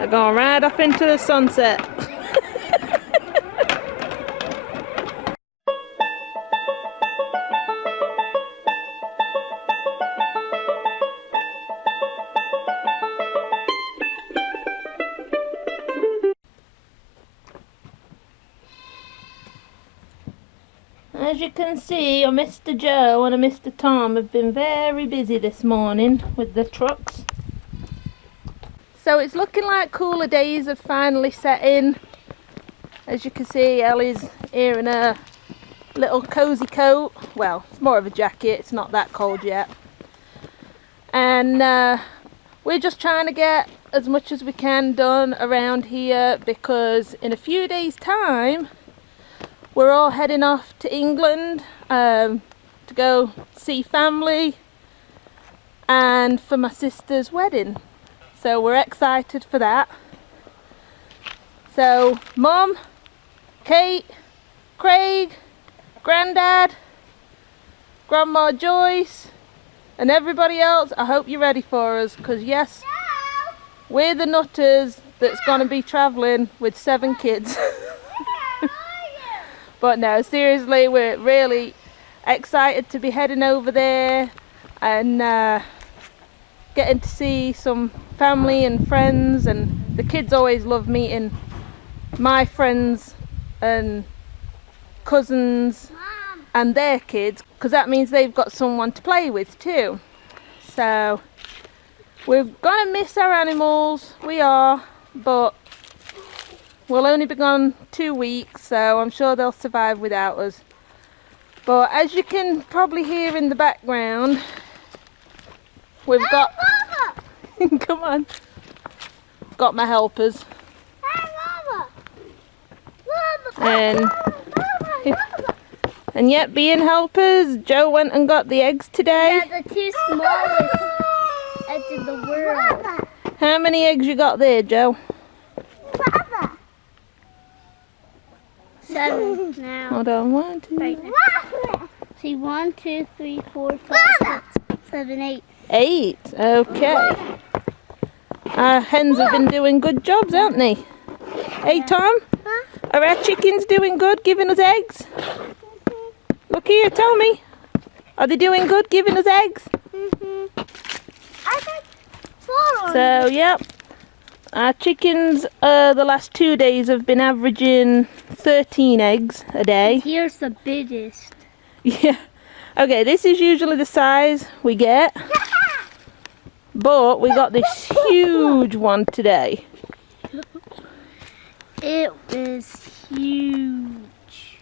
They're going right off into the sunset. As you can see, Mr. Joe and Mr. Tom have been very busy this morning with the trucks. So it's looking like cooler days have finally set in. As you can see, Ellie's here in a little cozy coat. Well, it's more of a jacket, it's not that cold yet. And we're just trying to get as much as we can done around here, because in a few days' time we're all heading off to England to go see family and for my sister's wedding. So we're excited for that. So Mum, Kate, Craig, Grandad, Grandma Joyce and everybody else, I hope you're ready for us, because yes, we're the nutters that's going to be travelling with 7 kids. But no, seriously, we're really excited to be heading over there and getting to see some family and friends. And the kids always love meeting my friends and cousins and their kids, because that means they've got someone to play with too. So we're gonna miss our animals, we are, but we'll only be gone 2 weeks, so I'm sure they'll survive without us. But as you can probably hear in the background, we've got come on, got my helpers. And yet, being helpers, Joe went and got the eggs today. Yeah, the 2 smallest eggs in the world. How many eggs you got there, Joe? 7 now. Hold on, 1, 2. Right now. See, 1, 2, 3, 4, 5, 6, 7, 8. 8. Okay. Our hens have been doing good jobs, haven't they? Hey, Tom? Huh? Are our chickens doing good, giving us eggs? Look here, tell me. Are they doing good, giving us eggs? I got 4. So, yep. Our chickens the last 2 days have been averaging 13 eggs a day. Here's the biggest. Yeah. Okay, this is usually the size we get. But we got this huge one today. It was huge.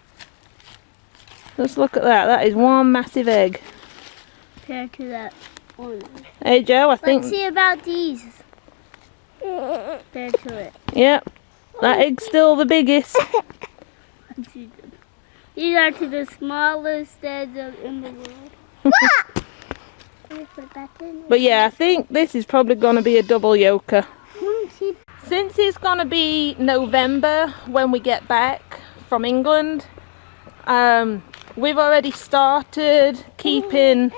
Just look at that. That is one massive egg. Compared to that one. Hey Joe, I think... Let's see about these. Compared to it. Yep. That egg's still the biggest. Let's see them. These are to the smallest eggs in the world. But yeah, I think this is probably going to be a double yoker. Since it's going to be November when we get back from England, we've already started keeping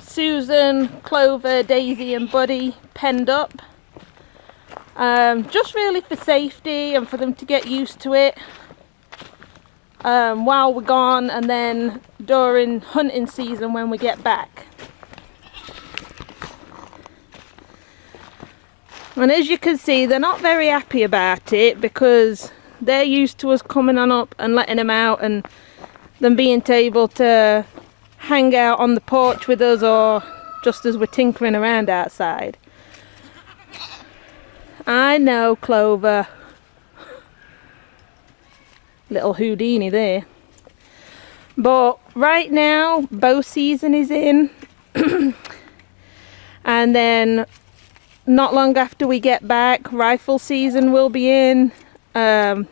Susan, Clover, Daisy and Buddy penned up. Just really for safety and for them to get used to it while we're gone, and then during hunting season when we get back. And as you can see, they're not very happy about it, because they're used to us coming on up and letting them out and them being able to hang out on the porch with us, or just as we're tinkering around outside. I know, Clover. Little Houdini there. But right now, bow season is in. And then not long after we get back, rifle season will be in, as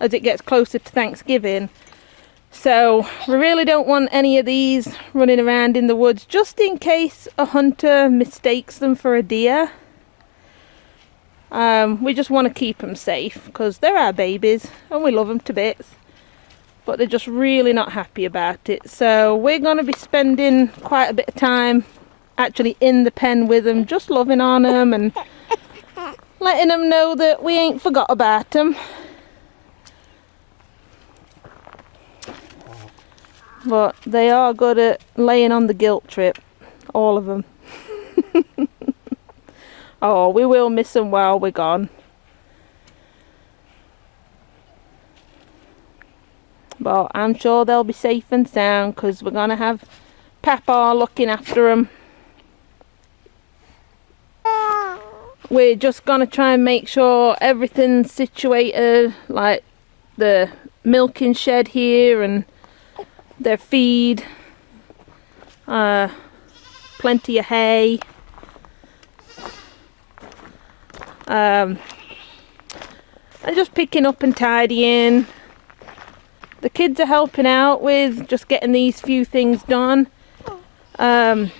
it gets closer to Thanksgiving. So we really don't want any of these running around in the woods, just in case a hunter mistakes them for a deer. We just want to keep them safe, because they're our babies and we love them to bits. But they're just really not happy about it. So we're going to be spending quite a bit of time actually in the pen with them, just loving on them and letting them know that we ain't forgot about them. But they are good at laying on the guilt trip, all of them. Oh, we will miss them while we're gone. But I'm sure they'll be safe and sound because we're going to have Papa looking after them. We're just going to try and make sure everything's situated, like the milking shed here and their feed, plenty of hay. And just picking up and tidying. The kids are helping out with just getting these few things done. Because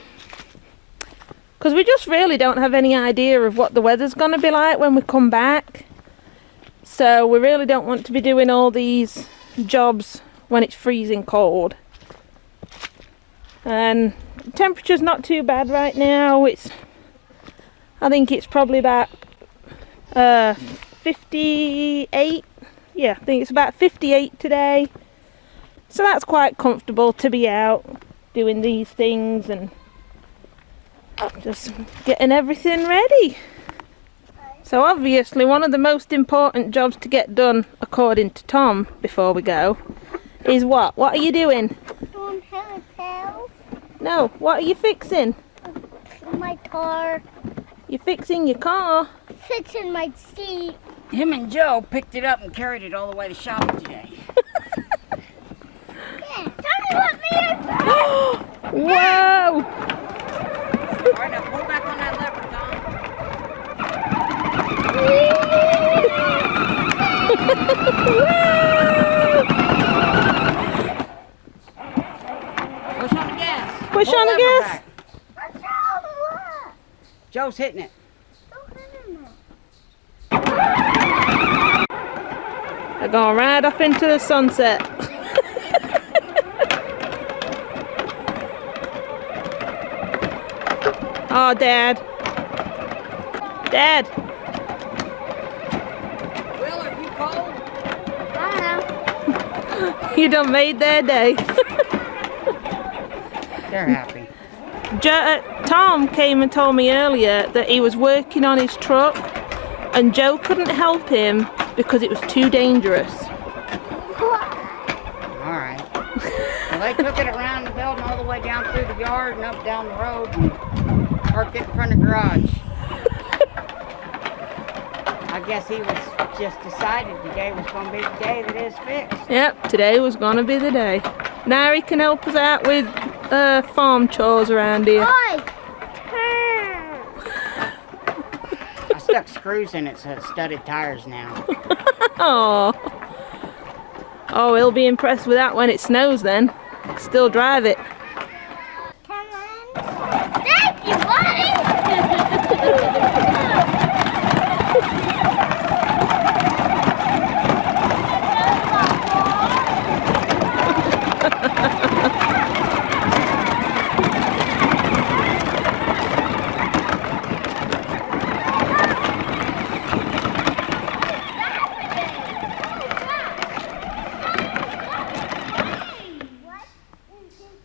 we just really don't have any idea of what the weather's going to be like when we come back. So we really don't want to be doing all these jobs when it's freezing cold. And the temperature's not too bad right now. I think it's probably about 58. Yeah, I think it's about 58 today. So that's quite comfortable to be out doing these things and just getting everything ready. So obviously one of the most important jobs to get done, according to Tom, before we go, is what? What are you doing? Doing tails. No, what are you fixing? My car. You're fixing your car. Fixing my seat. Him and Joe picked it up and carried it all the way to shopping today. Yeah, Tommy let me in. Whoa! All right, now pull back on that lever, Tom. Push on the gas. Push Pull on the lever gas. back. Joe's hitting it. They're going right off into the sunset. Oh, Dad. Dad. Will, are you cold? I don't know. You done made their day. They're happy. Tom came and told me earlier that he was working on his truck and Joe couldn't help him because it was too dangerous. Alright. Well, they took it around the building all the way down through the yard and up down the road and parked it in front of the garage. I guess he was just decided today was going to be the day that it's fixed. Yep, today was going to be the day. Now he can help us out with farm chores around here. Boy, turn. I stuck screws in it so it's studded tires now. Oh, he'll be impressed with that when it snows then. Still drive it. Come on. Thank you, buddy.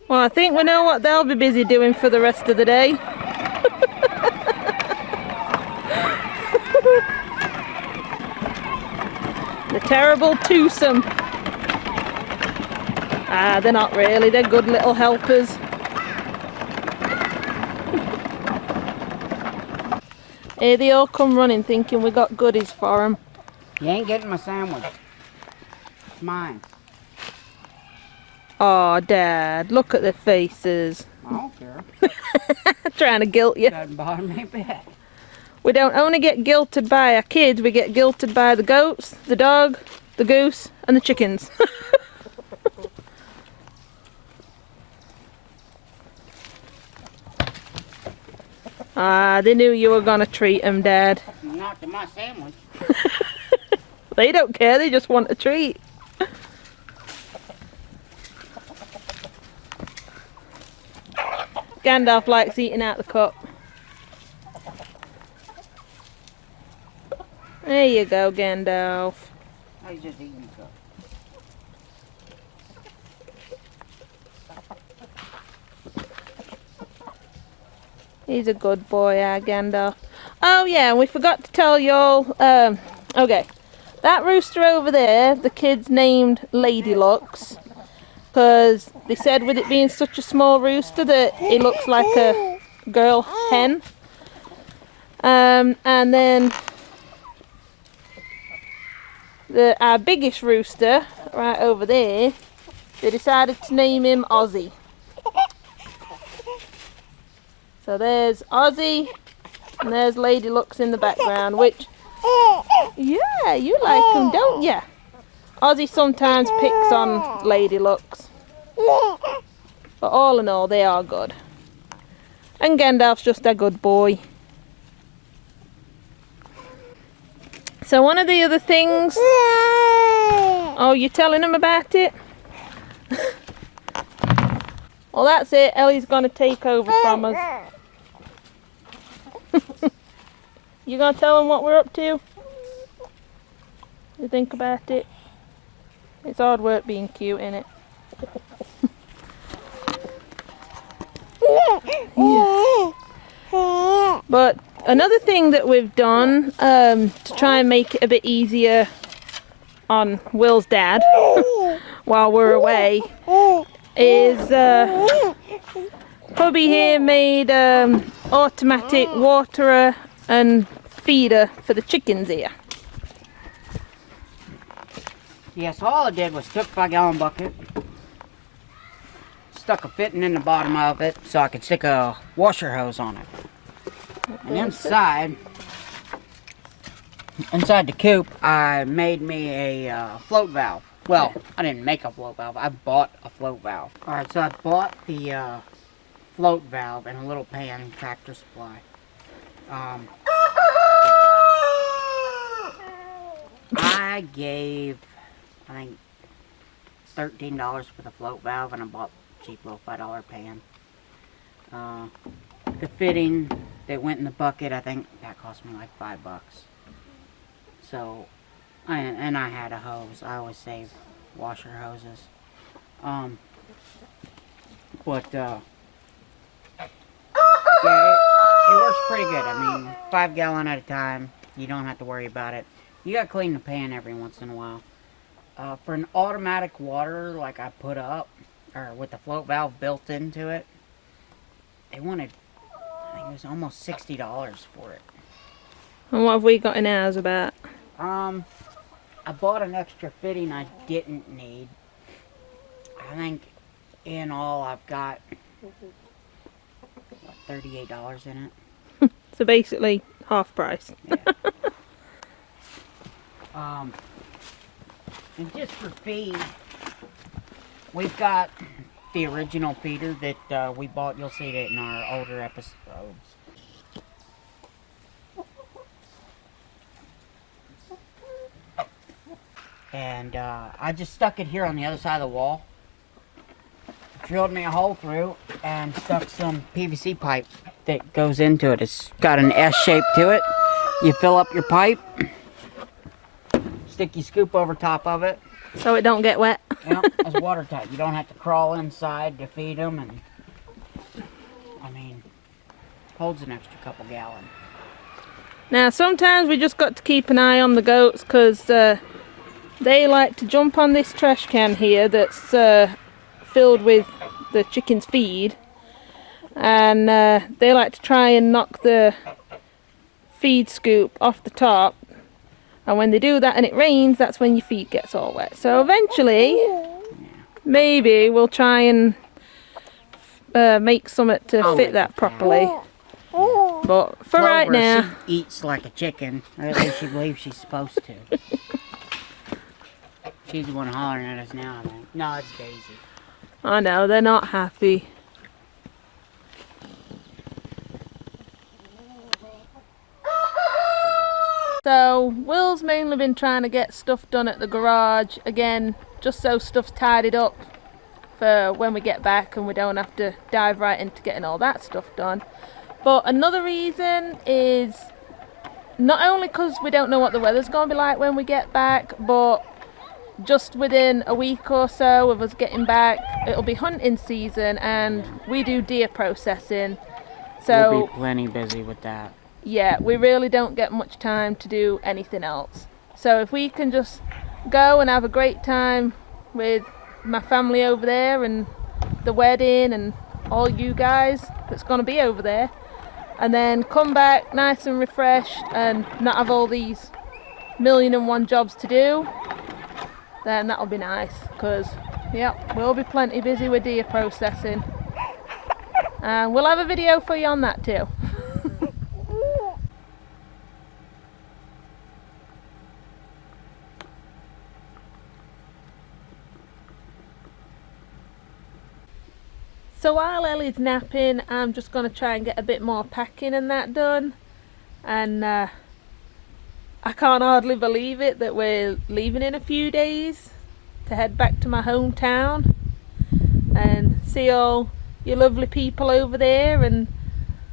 Well, I think we know what they'll be busy doing for the rest of the day. The terrible twosome. Ah, they're not really. They're good little helpers. Here they all come running thinking we got goodies for them. You ain't getting my sandwich. It's mine. Oh, Dad, look at their faces. I don't care. Trying to guilt you. Doesn't bother me a bit. We don't only get guilted by our kids, we get guilted by the goats, the dog, the goose, and the chickens. Ah, they knew you were going to treat them, Dad. Not to my sandwich. They don't care, they just want a treat. Gandalf likes eating out the cup. There you go, Gandalf. Oh, he's just eating stuff. He's a good boy, our Gandalf. Oh yeah, and we forgot to tell y'all, okay, that rooster over there, the kids named Lady Lux, because they said with it being such a small rooster that it looks like a girl hen. And then our biggest rooster, right over there, they decided to name him Ozzy. So there's Ozzy, and there's Lady Lux in the background, which, yeah, you like them, don't ya? Ozzy sometimes picks on Lady Lux. But all in all, they are good. And Gandalf's just a good boy. So one of the other things... Oh, you're telling him about it? Well, that's it. Ellie's going to take over from us. You going to tell him what we're up to? You think about it? It's hard work being cute, isn't it? Yeah. But another thing that we've done to try and make it a bit easier on Will's dad while we're away is hubby here made automatic waterer and feeder for the chickens here. Yeah, so all I did was took a 5-gallon bucket, stuck a fitting in the bottom of it so I could stick a washer hose on it. And inside the coop, I made me a float valve. Well, I didn't make a float valve, I bought a float valve. Alright, so I bought the float valve in a little pan, Tractor Supply. I gave, I think, $13 for the float valve, and I bought a cheap little $5 pan. The fitting that went in the bucket, I think that cost me like $5. So, and I had a hose. I always save washer hoses. Yeah, it works pretty good. I mean, 5 gallon at a time. You don't have to worry about it. You gotta clean the pan every once in a while. For an automatic water like I put up, or with the float valve built into it, they wanted, I think it was almost $60 for it. And what have we got in ours about? I bought an extra fitting I didn't need. I think in all I've got what, $38 in it. So basically half price. Yeah. And just for feed, we've got the original feeder that we bought. You'll see that in our older episodes. And I just stuck it here on the other side of the wall. Drilled me a hole through and stuck some PVC pipe that goes into it. It's got an S shape to it. You fill up your pipe, stick your scoop over top of it. So it don't get wet. Yeah, it's watertight. You don't have to crawl inside to feed them, and I mean, holds an extra couple gallon. Now sometimes we just got to keep an eye on the goats because they like to jump on this trash can here that's filled with the chicken's feed, and they like to try and knock the feed scoop off the top, and when they do that and it rains, that's when your feed gets all wet. So eventually maybe we'll try and make something to fit that properly. But for right now, she eats like a chicken, or at least she believes she's supposed to. She's the one hollering at us now, I think. No, it's Daisy. I know, they're not happy. So, Will's mainly been trying to get stuff done at the garage, again, just so stuff's tidied up for when we get back and we don't have to dive right into getting all that stuff done. But another reason is not only because we don't know what the weather's going to be like when we get back, but just within a week or so of us getting back, it'll be hunting season and we do deer processing. So we'll be plenty busy with that. Yeah, we really don't get much time to do anything else. So if we can just go and have a great time with my family over there and the wedding and all you guys that's going to be over there, and then come back nice and refreshed and not have all these 1,000,001 jobs to do, then that'll be nice, because we'll be plenty busy with deer processing, and we'll have a video for you on that too. So while Ellie's napping, I'm just going to try and get a bit more packing and that done. And I can't hardly believe it that we're leaving in a few days to head back to my hometown and see all your lovely people over there. And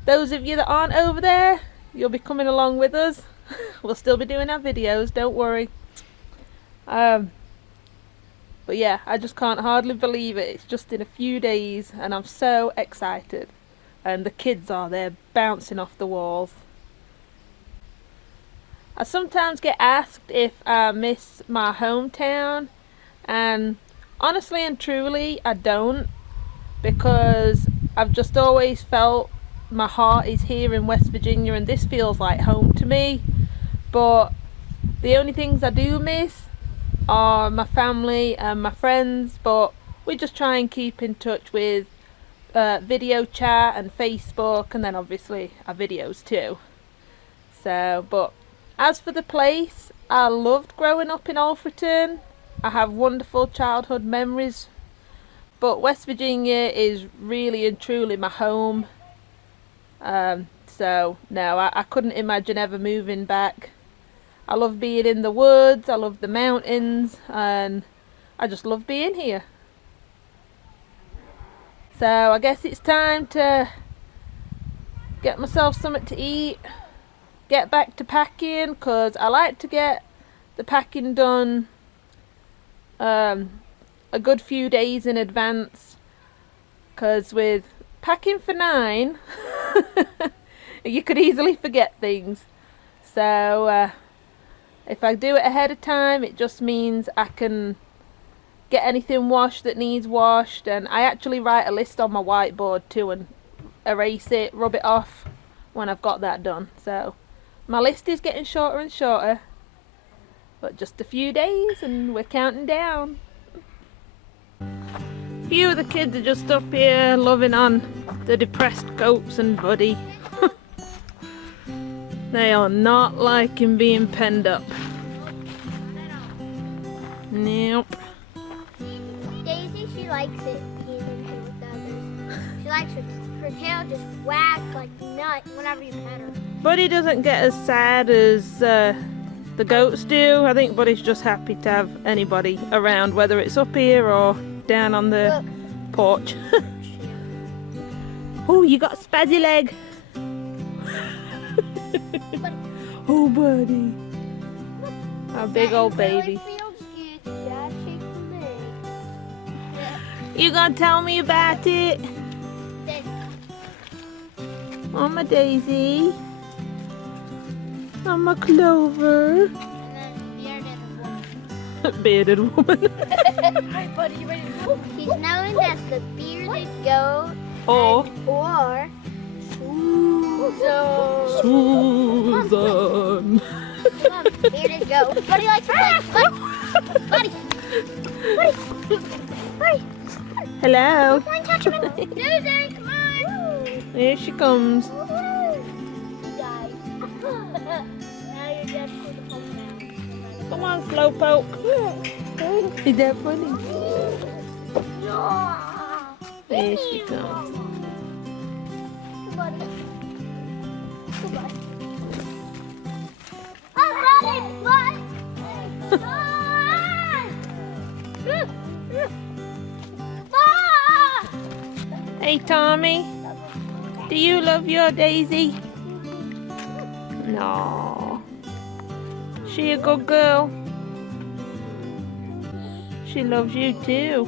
those of you that aren't over there, you'll be coming along with us. We'll still be doing our videos, don't worry. But yeah, I just can't hardly believe it. It's just in a few days and I'm so excited. And the kids are there bouncing off the walls. I sometimes get asked if I miss my hometown, and honestly and truly I don't, because I've just always felt my heart is here in West Virginia and this feels like home to me. But the only things I do miss are my family and my friends, but we just try and keep in touch with video chat and Facebook, and then obviously our videos too. So, but as for the place, I loved growing up in Alfreton. I have wonderful childhood memories, but West Virginia is really and truly my home. So no, I couldn't imagine ever moving back. I love being in the woods, I love the mountains, and I just love being here. So I guess it's time to get myself something to eat, get back to packing, because I like to get the packing done a good few days in advance, because with packing for 9 you could easily forget things. So if I do it ahead of time, it just means I can get anything washed that needs washed, and I actually write a list on my whiteboard too and erase it, rub it off when I've got that done. So my list is getting shorter and shorter, but just a few days and we're counting down. A few of the kids are just up here loving on the depressed goats and Buddy. They are not liking being penned up. Nope. Daisy, she likes it being in here with others. She likes her tail just wag like nuts whenever you pet her. Buddy doesn't get as sad as the goats do. I think Buddy's just happy to have anybody around, whether it's up here or down on the porch. Oh, you got a spazzy leg. Oh, Buddy. Our big old baby. You gonna tell me about it? Oh, my Daisy. Oh, my Clover. Bearded woman. Alright, Buddy, you ready to go? He's known as the bearded goat Or Susan. Come on, bearded goat. Buddy likes to Buddy. Buddy. Hello. Come on, touch him. Susan, come on. Here she comes. Guys. Now you're just for the whole now. Come on, Slowpoke. Is that funny? There she comes. Buddy. Goodbye. Oh, buddy, Hey, Tommy. Do you love your Daisy? No. she a good girl? She loves you too.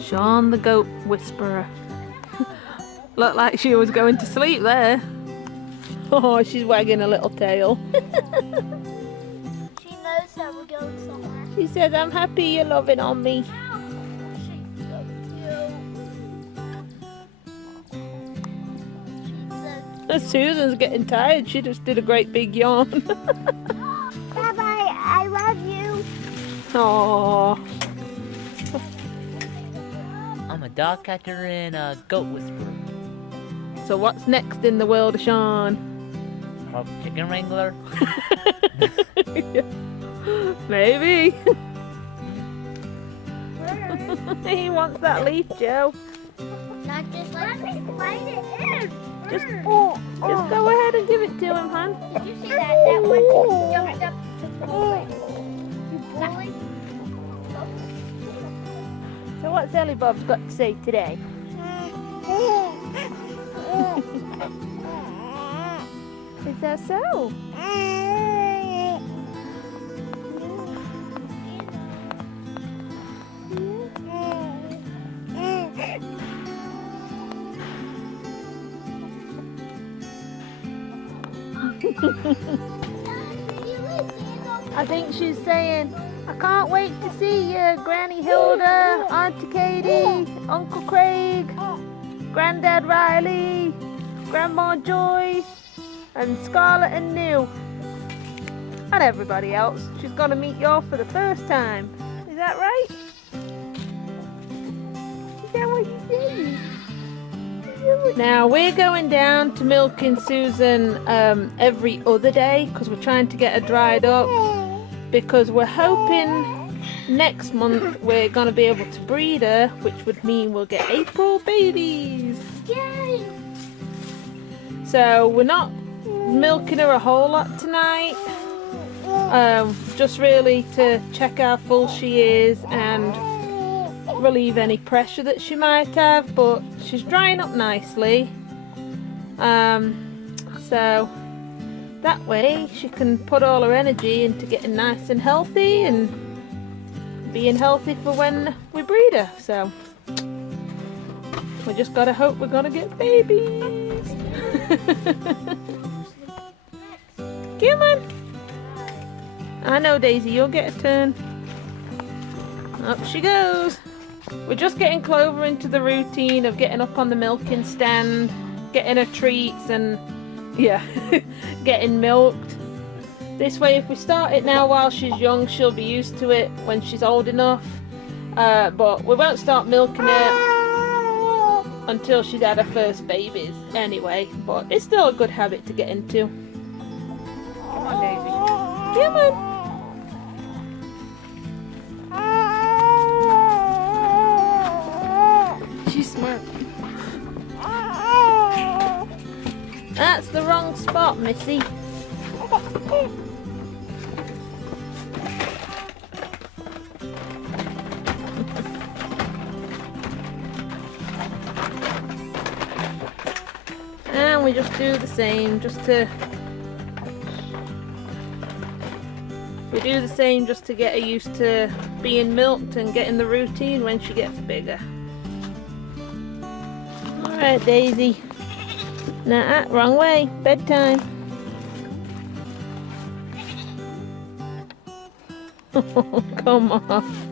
Sean the goat whisperer. Looked like she was going to sleep there. Oh, she's wagging a little tail. She knows that we're going somewhere. She says, I'm happy you're loving on me. She's so cute. Susan's getting tired. She just did a great big yawn. Bye-bye, I love you. Aww. I'm a dog catcher and a goat whisperer. So what's next in the world of Sean? A chicken wrangler. Maybe. He wants that leaf, Joe. Not just like let me slide it in. Just go ahead and give it to him, hon. Did you see that? That one jumped up to the plate. You bully. So what's Ellie Bob's got to say today? Is that so? I think she's saying, I can't wait to see you, Granny Hilda, Auntie Katie, Uncle Craig, Granddad Riley, Grandma Joyce, and Scarlett and New. And everybody else. She's going to meet y'all for the first time. Is that right? Is that what you said? Now we're going down to milking Susan every other day because we're trying to get her dried up, because we're hoping next month we're going to be able to breed her, which would mean we'll get April babies. Yay! So we're not milking her a whole lot tonight, just really to check how full she is and relieve any pressure that she might have, but she's drying up nicely, so that way she can put all her energy into getting nice and healthy and being healthy for when we breed her. So we just gotta hope we're gonna get babies. Come on. I know, Daisy, you'll get a turn. Up she goes. We're just getting Clover into the routine of getting up on the milking stand, getting her treats and, yeah, getting milked. This way, if we start it now while she's young, she'll be used to it when she's old enough. But we won't start milking her until she's had her first babies anyway. But it's still a good habit to get into. Come on, Daisy. Come on. She's smart. That's the wrong spot, Missy. And we just do the same, we do the same just to get her used to being milked and getting the routine when she gets bigger. Alright, Daisy. Nah, wrong way. Bedtime. Oh, come on.